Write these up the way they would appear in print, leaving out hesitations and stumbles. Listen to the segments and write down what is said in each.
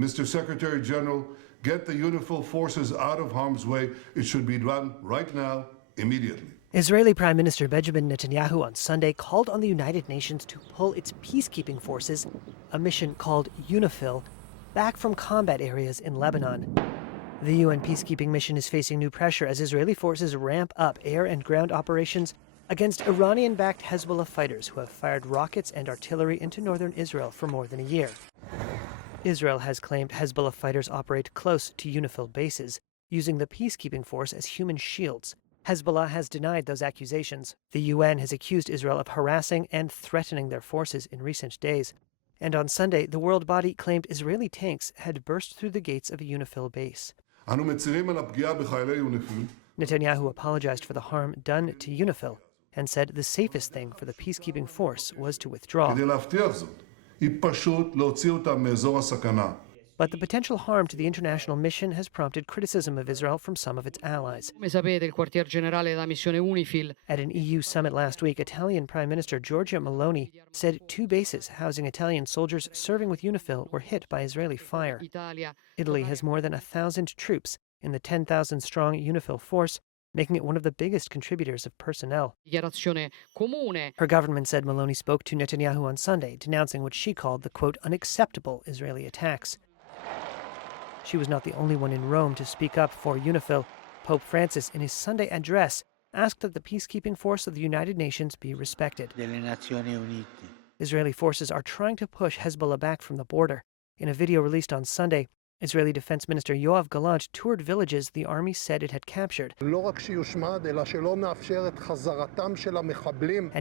Mr. Secretary General, get the UNIFIL forces out of harm's way. It should be done right now, immediately. Israeli Prime Minister Benjamin Netanyahu on Sunday called on the United Nations to pull its peacekeeping forces, a mission called UNIFIL, back from combat areas in Lebanon. The UN peacekeeping mission is facing new pressure as Israeli forces ramp up air and ground operations against Iranian-backed Hezbollah fighters who have fired rockets and artillery into northern Israel for more than a year. Israel has claimed Hezbollah fighters operate close to UNIFIL bases, using the peacekeeping force as human shields. Hezbollah has denied those accusations. The UN has accused Israel of harassing and threatening their forces in recent days. And on Sunday, the world body claimed Israeli tanks had burst through the gates of a UNIFIL base. Netanyahu apologized for the harm done to UNIFIL and said the safest thing for the peacekeeping force was to withdraw. But the potential harm to the international mission has prompted criticism of Israel from some of its allies. At an EU summit last week, Italian Prime Minister Giorgia Meloni said 2 bases housing Italian soldiers serving with UNIFIL were hit by Israeli fire. Italy has more than 1,000 troops in the 10,000-strong UNIFIL force, making it one of the biggest contributors of personnel. Her government said Meloni spoke to Netanyahu on Sunday, denouncing what she called the, quote, unacceptable Israeli attacks. She was not the only one in Rome to speak up for UNIFIL. Pope Francis, in his Sunday address, asked that the peacekeeping force of the United Nations be respected. Israeli forces are trying to push Hezbollah back from the border. In a video released on Sunday, Israeli Defense Minister Yoav Gallant toured villages the army said it had captured. And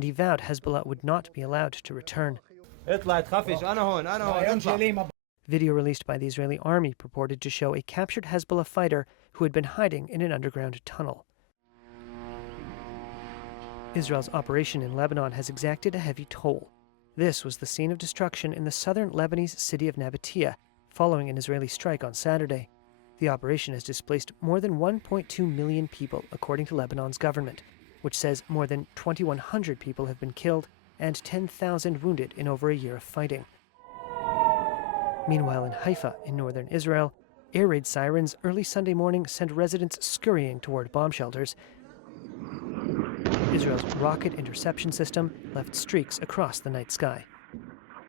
he vowed Hezbollah would not be allowed to return. Video released by the Israeli army purported to show a captured Hezbollah fighter who had been hiding in an underground tunnel. Israel's operation in Lebanon has exacted a heavy toll. This was the scene of destruction in the southern Lebanese city of Nabatea, following an Israeli strike on Saturday. The operation has displaced more than 1.2 million people, according to Lebanon's government, which says more than 2,100 people have been killed and 10,000 wounded in over a year of fighting. Meanwhile, in Haifa, in northern Israel, air raid sirens early Sunday morning sent residents scurrying toward bomb shelters. Israel's rocket interception system left streaks across the night sky.